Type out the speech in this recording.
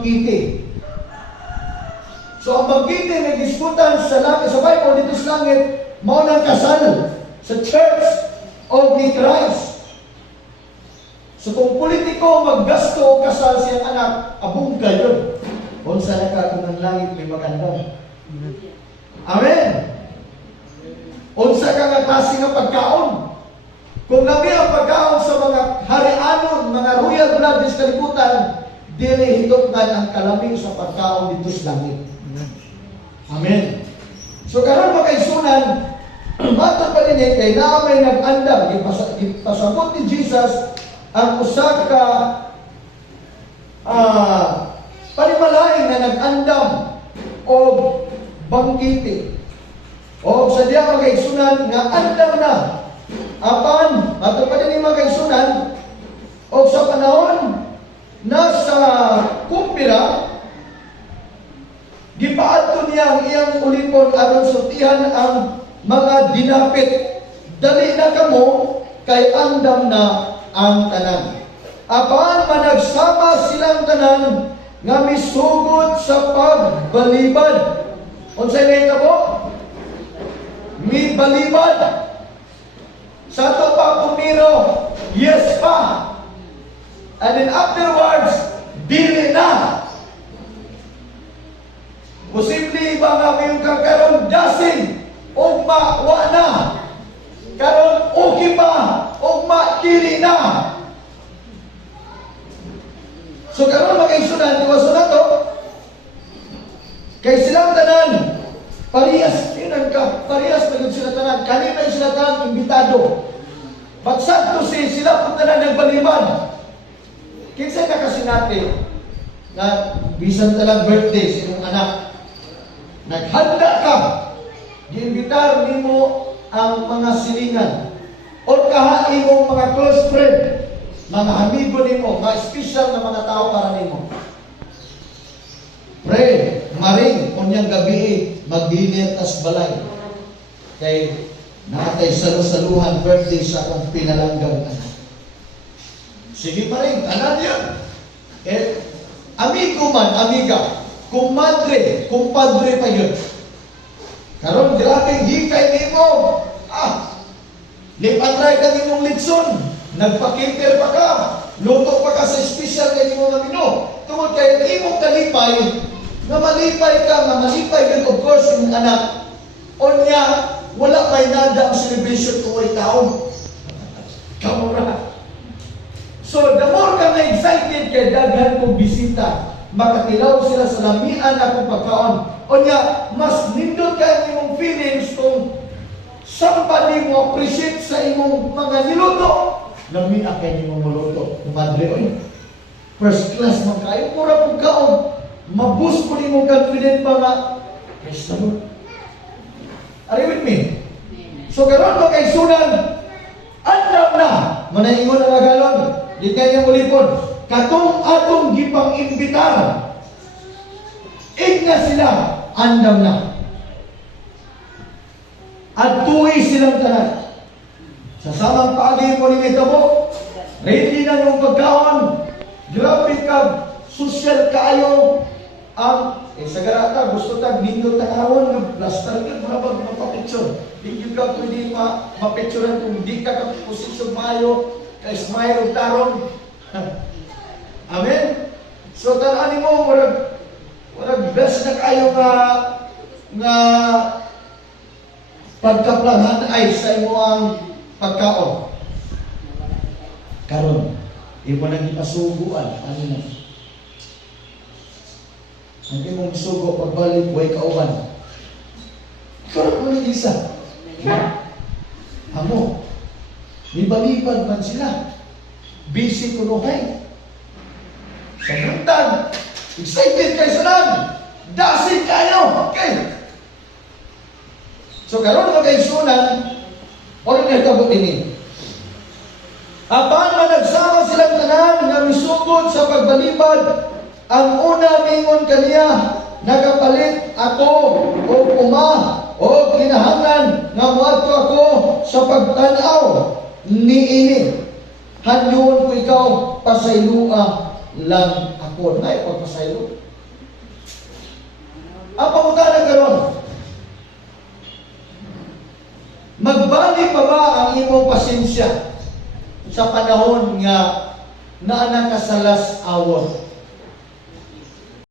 bangkite. So ang bangkite may disputan sa langit, sa Bible dito sa langit, mao nang kasal sa Church of the Christ. So kung politiko maggasto o kasal siyang anak, abong gayon. Kung sa naka ng langit may maganda. Amen. Unsa ka nga klase nga pagkaon? Kung nabi ang pagkaon sa mga harianon, mga royal blood sa kalibutan, dili hitunggan ang kalaming sa pagkaon dito sa langit. Amen. So karon makaigsunan, matod pa din kay naamay nag-andam, ipasabot ni Jesus ang usa ka panimalain na nag-andam o bangkite. O sa diya makaigsunan nga andam na. Apan, matod pa din makaigsunan, o sa panahon nasa kumpira, gipaadto niya ang iyang ulipon aron sutihan ang mga dinapit. Dali na kamo kay andam na ang tanan. Apan managsama silang tanan nga misugod sa pagbalibad. Unsay nahitabo? Mi balibad. Sa to pa pumiro, yes pa. And then afterwards, dili na. Posible ba nga may kakaroon dasing ugma wa na. Karon okay pa ugma dili na. So karon makaigsunan diwaso na to. Kay silang tanan parehas parehas pagod sila tanan. Kanina sila tanan imbitado. But sad to say, sila po tanan nagbalibad. Kinsa na kasi natin na bisan talang birthday sa iyong anak. Naghanda ka, giimbitar nimo ang mga silingan o kahain mong mga close friend, mga amigo nimo, mga special na mga tao para nimo. Pre, maring, kunyang gabi, mag-dinner tas balay. Kay natay salusaluhan birthday sa akong pinalanggang anak. Sige maring, tanan yan. Amigo man, amiga, kumadre, kumpadre pa yun. Karon grabe hikay nimo. Nipatry ka nimong litson, nagpa-cater pa ka, luto pa ka sa special kay nimo nga mino. Tungod kay imong kalipay, nga malipay ka, of course, yung anak. O niya, wala may nada ang celebration kung ay taon. Kamura. So, the more ka na excited kay daghan kong bisita, makatilaw sila sa lamian akong pagkaon. O niya, mas nindot ka imong feelings kung somebody mo appreciate sa imong mga niluto. Lamian kay imong maluto. Madre, oy, first class man kayo, pura pagkaon. Mabus po ni mong confident pa nga, praise the Lord. Are you with me? So, karon mo kay sunan, andam na, manaingon ang agalon, di kanyang ulipon, katong atong gipang imbitar, igna sila, andam na. At tuwi silang tanan. Sa samang pagi mo ni Metabo, ready na yung pagkaon, grabe ka, social kayo, ang sa garata, gusto tag nindot tangawon ng plaster ka, marabag mapapicture. Di ka pwede mapicturean kung di ka posisyon mayo, kay smile o taron. Amen? So, talaan mo, warag best na kayo nga pagkaplahan ay sa imo ang pagkaon. Karon, imo nang ipasuguan, ano na? Ang imong sugo pagbalik, way kauban. Karon mo isa. Amo, libalibad man sila. Busy kunuhay. Sa buntag, excited kayo sa nan. Dasig kayo. Okay. So, karon mo kayo sunan, o rin nagkabot ini. Apan nagsama silang tanan nga misugod sa pagbalibad. Ang una mingon kaniya, nagapalit ako o uma o kinahanglan nga muadto ako sa pagtanaw niini. Hanyon ko ikaw, pasaylua lang ako. angkon na ipagpasaylo. Ang pangutana karon, magbalik pa ba ang imong pasensya sa panahon nga naana ka sa last hour?